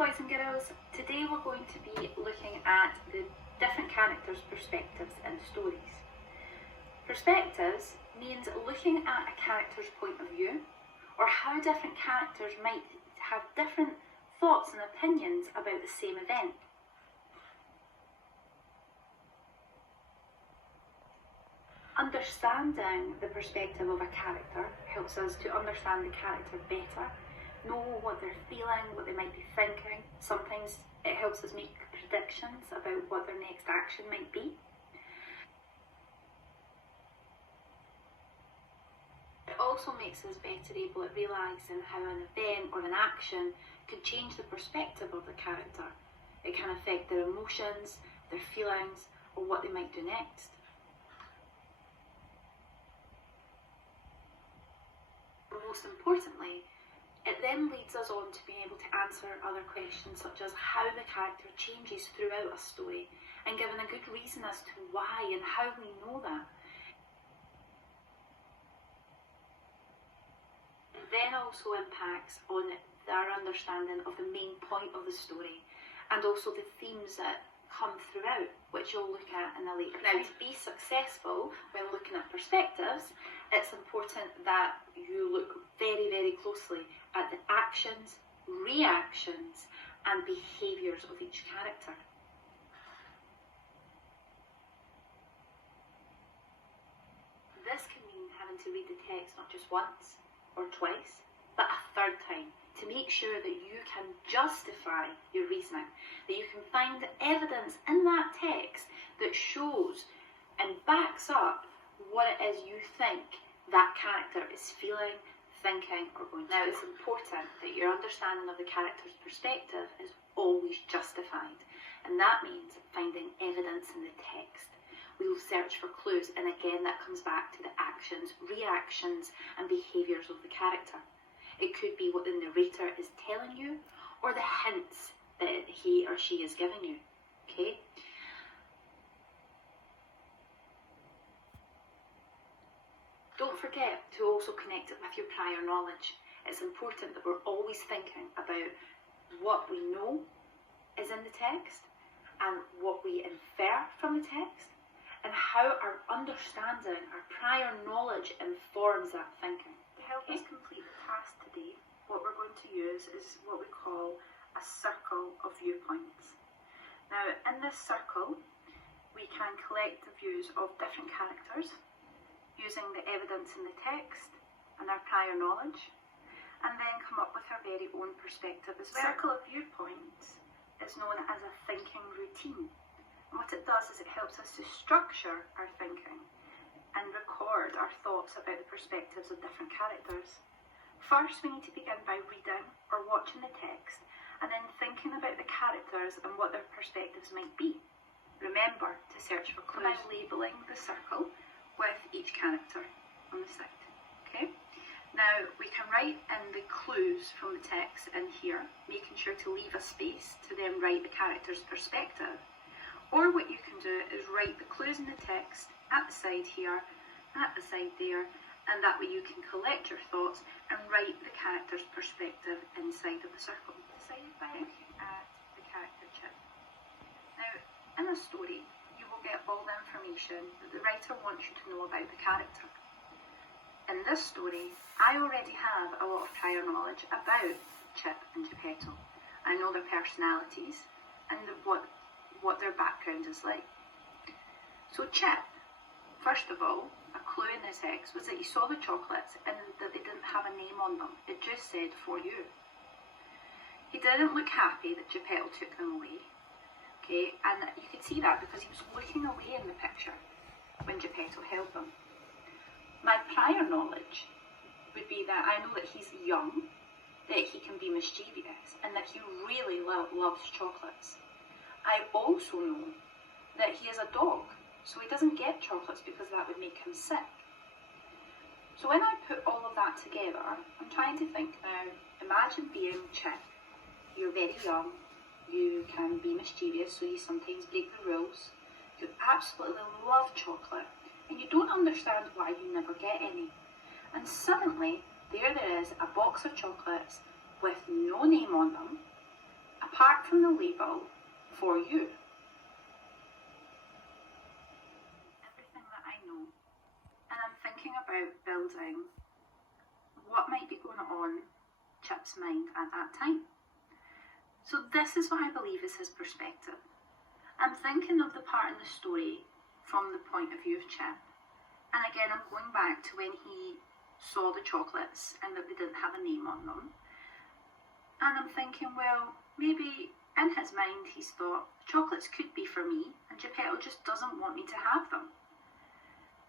boys and girls, today we're going to be looking at the different characters' perspectives in stories. Perspectives means looking at a character's point of view, or how different characters might have different thoughts and opinions about the same event. Understanding the perspective of a character helps us to understand the character better, know what they're feeling, what they might be thinking. Sometimes it helps us make predictions about what their next action might be. It also makes us better able at realising how an event or an action could change the perspective of the character. It can affect their emotions, their feelings, or what they might do next. Most importantly, it then leads us on to being able to answer other questions such as how the character changes throughout a story and giving a good reason as to why and how we know that. It then also impacts on our understanding of the main point of the story and also the themes that come throughout, which you'll look at in a later. Now, to be successful when looking at perspectives, it's important that you look very, very closely at the actions, reactions, and behaviours of each character. This can mean having to read the text not just once or twice, but a third time, to make sure that you can justify your reasoning, that you can find evidence in that text that shows and backs up what it is you think that character is feeling, thinking, or going to do. Now, it's important that your understanding of the character's perspective is always justified, and that means finding evidence in the text. We will search for clues, and again that comes back to the actions, reactions, and behaviours of the character. It could be what the narrator is telling you, or the hints that he or she is giving you, okay? Don't forget to also connect it with your prior knowledge. It's important that we're always thinking about what we know is in the text and what we infer from the text and how our understanding, our prior knowledge informs that thinking. To help us complete the task today, what we're going to use is what we call a circle of viewpoints. Now, in this circle, we can collect the views of different characters using the evidence in the text and our prior knowledge, and then come up with our very own perspective as well. Circle of Viewpoints is known as a thinking routine. And what it does is it helps us to structure our thinking and record our thoughts about the perspectives of different characters. First, we need to begin by reading or watching the text and then thinking about the characters and what their perspectives might be. Remember to search for clues. I'm labelling the circle with each character on the side. Okay? Now, we can write in the clues from the text in here, making sure to leave a space to then write the character's perspective. Or what you can do is write the clues in the text at the side here, at the side there, and that way you can collect your thoughts and write the character's perspective inside of the circle. Decided by looking at the character Chip. Now, in a story, you will get all the information that the writer wants you to know about the character. In this story, I already have a lot of prior knowledge about Chip and Geppetto. I know their personalities and what their background is like. So Chip, first of all, a clue in the text was that he saw the chocolates and that they didn't have a name on them. It just said, "For you." He didn't look happy that Geppetto took them away. Okay, and you could see that because he was looking away in the picture when Geppetto held them. My prior knowledge would be that I know that he's young, that he can be mischievous, and that he really loves chocolates. I also know that he is a dog, so he doesn't get chocolates because that would make him sick. So when I put all of that together, I'm trying to think now, imagine being Chip. You're very young, you can be mischievous, so you sometimes break the rules. You absolutely love chocolate, and you don't understand why you never get any. And suddenly, there is a box of chocolates with no name on them, apart from the label, for you. Everything that I know, and I'm thinking about building what might be going on Chip's mind at that time. So this is what I believe is his perspective. I'm thinking of the part in the story from the point of view of Chip. And again, I'm going back to when he saw the chocolates and that they didn't have a name on them. And I'm thinking, well, maybe in his mind he's thought, chocolates could be for me and Geppetto just doesn't want me to have them.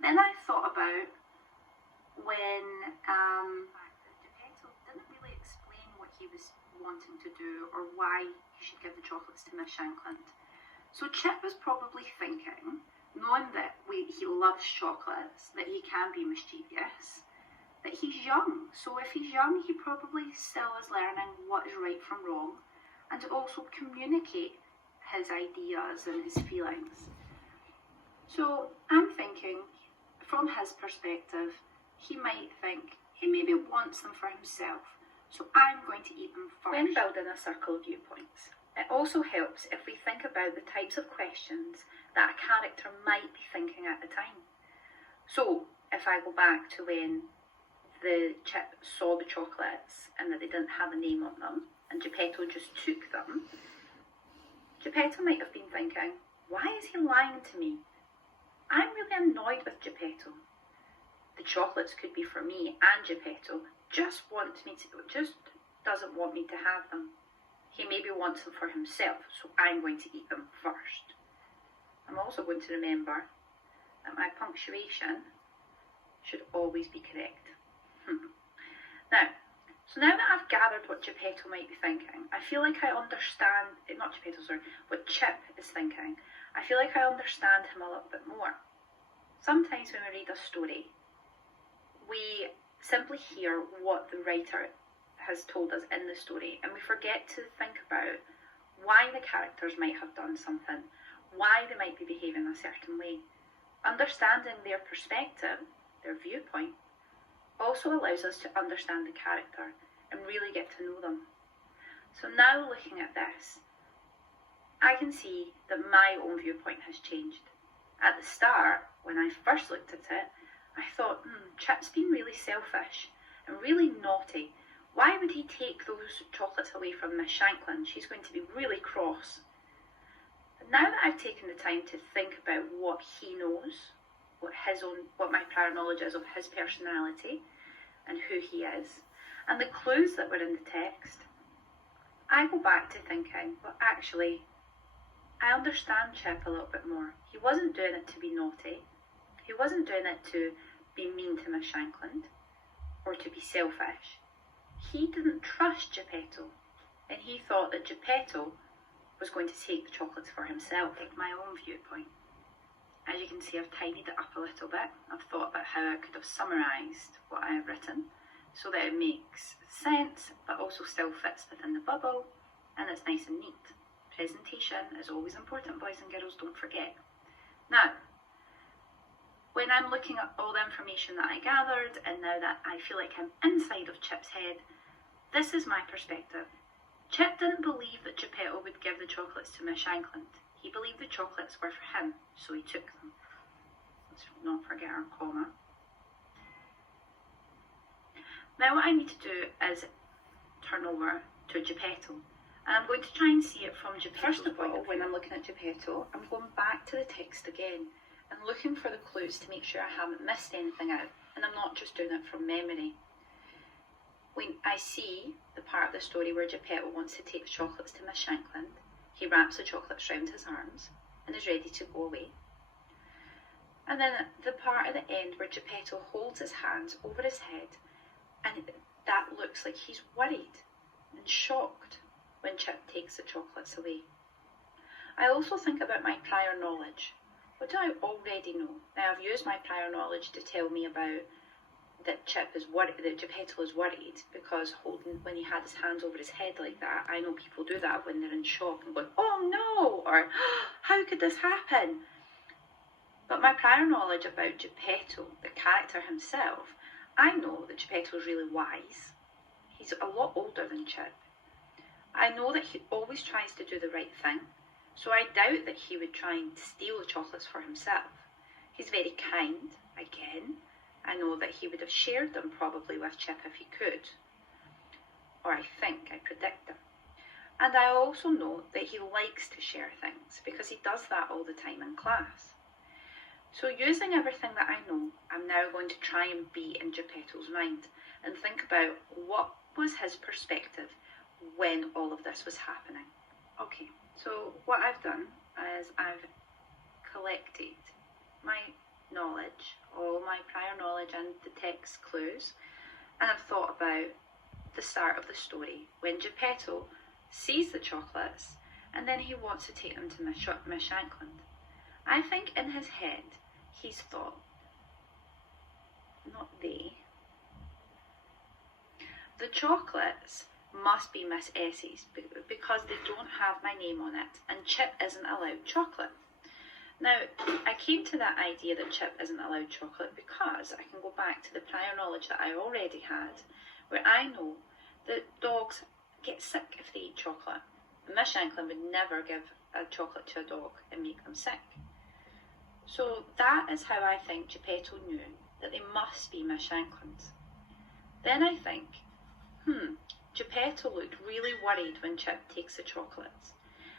Then I thought about when Geppetto didn't really explain what he was wanting to do or why he should give the chocolates to Miss Shankland. So Chip was probably thinking, knowing that he loves chocolates, that he can be mischievous, that he's young. So if he's young, he probably still is learning what is right from wrong and to also communicate his ideas and his feelings. So I'm thinking, from his perspective, he might think he maybe wants them for himself, so I'm going to eat them first. When building a circle of viewpoints, it also helps if we think about the types of questions that a character might be thinking at the time. So if I go back to when the Chip saw the chocolates and that they didn't have a name on them and Geppetto just took them, Geppetto might have been thinking, why is he lying to me? I'm really annoyed with Geppetto. The chocolates could be for me and Geppetto just doesn't want me to have them. He maybe wants them for himself, so I'm going to eat them first. I'm also going to remember that my punctuation should always be correct. Now that I've gathered what Geppetto might be thinking, I feel like I understand, what Chip is thinking. I feel like I understand him a little bit more. Sometimes when we read a story, we simply hear what the writer has told us in the story and we forget to think about why the characters might have done something, why they might be behaving a certain way. Understanding their perspective, their viewpoint, also allows us to understand the character and really get to know them. So now looking at this, I can see that my own viewpoint has changed. At the start, when I first looked at it, I thought, Chip's been really selfish and really naughty. Why would he take those chocolates away from Miss Shankland? She's going to be really cross. And now that I've taken the time to think about what he knows, what my prior knowledge is of his personality and who he is, and the clues that were in the text, I go back to thinking, well, actually, I understand Chip a little bit more. He wasn't doing it to be naughty. He wasn't doing it to be mean to Miss Shankland or to be selfish. He didn't trust Geppetto, and he thought that Geppetto was going to take the chocolates for himself. Take my own viewpoint. As you can see, I've tidied it up a little bit. I've thought about how I could have summarised what I have written so that it makes sense but also still fits within the bubble and it's nice and neat. Presentation is always important, boys and girls, don't forget. Now, when I'm looking at all the information that I gathered and now that I feel like I'm inside of Chip's head, this is my perspective. Chip didn't believe that Geppetto would give the chocolates to Miss Shankland. He believed the chocolates were for him, so he took them. Let's not forget our comma. Now what I need to do is turn over to Geppetto. And I'm going to try and see it from Geppetto's point of view. First of all, when I'm looking at Geppetto, I'm going back to the text again and looking for the clues to make sure I haven't missed anything out. And I'm not just doing it from memory. When I see the part of the story where Geppetto wants to take the chocolates to Miss Shankland, he wraps the chocolates round his arms and is ready to go away. And then the part at the end where Geppetto holds his hands over his head and that looks like he's worried and shocked when Chip takes the chocolates away. I also think about my prior knowledge. What do I already know? Now I've used my prior knowledge to tell me about that Geppetto is worried because when he had his hands over his head like that, I know people do that when they're in shock and going, oh no, or how could this happen? But my prior knowledge about Geppetto, the character himself, I know that Geppetto is really wise. He's a lot older than Chip. I know that he always tries to do the right thing, so I doubt that he would try and steal the chocolates for himself. He's very kind, again. I know that he would have shared them probably with Chip if he could. Or I predict them. And I also know that he likes to share things because he does that all the time in class. So using everything that I know, I'm now going to try and be in Geppetto's mind and think about what was his perspective when all of this was happening. Okay, so what I've done is I've collected my knowledge, all my prior knowledge and the text clues, and I've thought about the start of the story when Geppetto sees the chocolates and then he wants to take them to Miss Shankland. I think in his head he's thought, not they, the chocolates must be Miss Essie's because they don't have my name on it and Chip isn't allowed chocolate. Now, I came to that idea that Chip isn't allowed chocolate because I can go back to the prior knowledge that I already had, where I know that dogs get sick if they eat chocolate. Miss Shankland would never give a chocolate to a dog and make them sick. So that is how I think Geppetto knew that they must be Miss Shankland's. Then I think, Geppetto looked really worried when Chip takes the chocolates.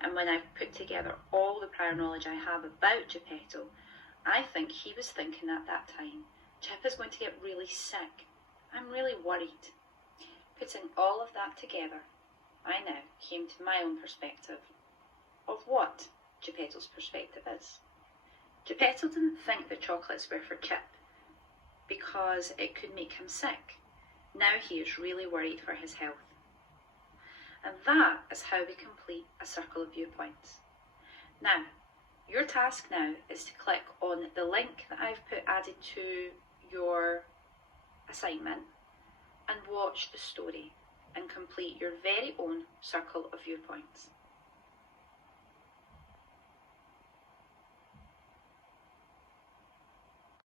And when I've put together all the prior knowledge I have about Geppetto, I think he was thinking at that time, Chip is going to get really sick. I'm really worried. Putting all of that together, I now came to my own perspective of what Geppetto's perspective is. Geppetto didn't think the chocolates were for Chip because it could make him sick. Now he is really worried for his health. And that is how we complete a circle of viewpoints. Now, your task now is to click on the link that I've added to your assignment and watch the story and complete your very own circle of viewpoints.